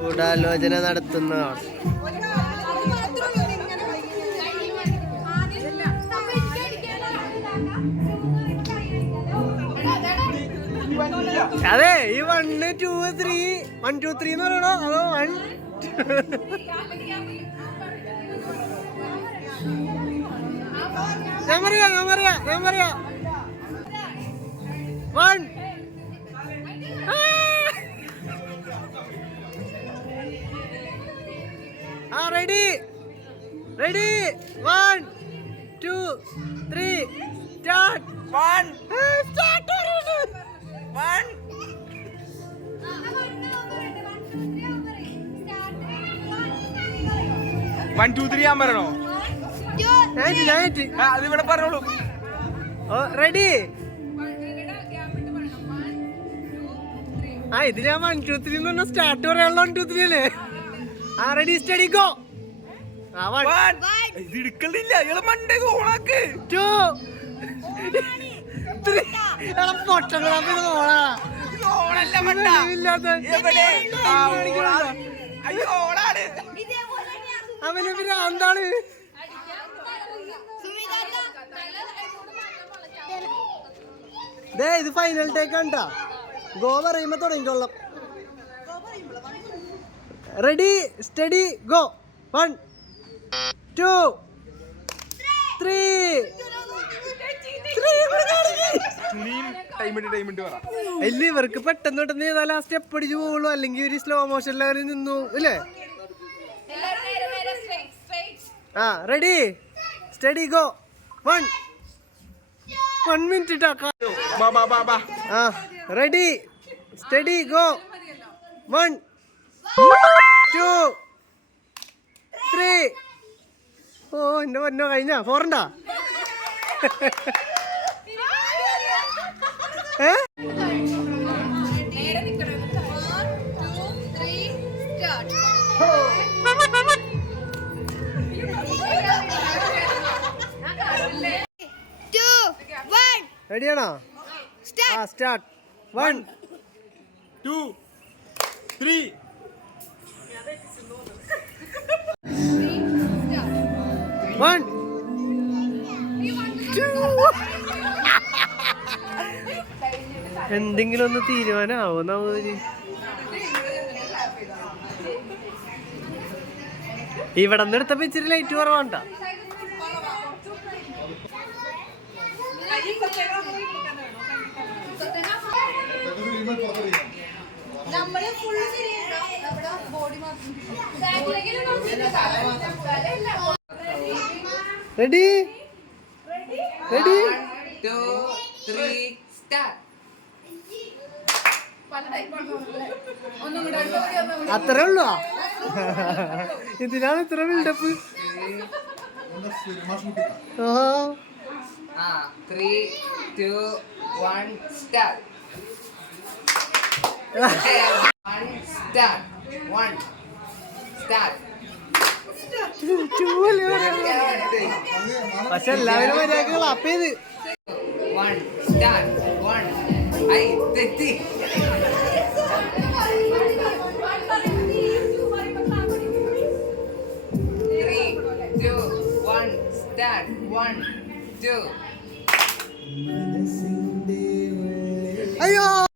ഗൂഢാലോചന നടത്തുന്നതാണ്. അതെ ഈ one two three one two three എന്ന് പറയണോ? അതോ വൺ ഞാൻ പറയാ ഞാൻ പറയാ ഞാൻ പറയാ. വൺ ആ ready ready one two three start one start one one two three ഞാൻ പറയണോ അത് ഇവിടെ പറഞ്ഞോളൂ. റെഡി ആ ഇത് ഞാൻ വൺ ടു ത്രീ എന്ന് പറഞ്ഞ സ്റ്റാർട്ട് പറയാനുള്ള വൺ ടു ത്രീ അല്ലേ? റെഡി സ്റ്റഡി ഗോ ഇത് എടുക്കണ്ടില്ല ഇയാൾ മണ്ടേ ഓണാക്ക് ടു ത്രീ ഇത് ഓണല്ല മണ്ട. എവിടെ. അയ്യോ അവന് ഫൈനൽ ടേക്ക് കണ്ടാ ഗോ പറയുമ്പോ തുടങ്ങിക്കോളാം. Ready steady go one two three ഇല്ല ഇവർക്ക് പെട്ടെന്ന് പെട്ടെന്ന് ചെയ്താൽ ആ സ്റ്റെപ്പ് അടിച്ചു പോകുള്ളൂ അല്ലെങ്കിൽ ഒരു സ്ലോ മോഷനിൽ അവർ നിന്നു ഇല്ലേ? ആ ready steady go one one minute ആ ready steady go one two three ഓ എന്റെ പൊന്നോ കഴിഞ്ഞ? ഫോറണ്ടാ ഏ? റെഡിയാണോ ആ start one two three one എന്തെങ്കിലും ഒന്ന് തീരുമാനമാവോ നമുക്ക് ഇവിടെ നിന്ന് എടുത്തപ്പോ ഇച്ചിരി ലൈറ്റ് കുറവാണ്ട. നമ്മൾ ഫുള്ള് നമ്മുടെ body ready ready two three start അത്രേ ഉള്ളു? ഇതിനാണ് ഇത്ര ബിൽഡപ്പ് ഓ three two one start one start one start ചൂൽ. പക്ഷെ എല്ലാവരും മര്യാദകൾ അപ്പ് ചെയ്ത്. വൺ സ്റ്റാർ വൺ ഐ തെറ്റി. സ്റ്റാർ വൺ ടു അയ്യോ!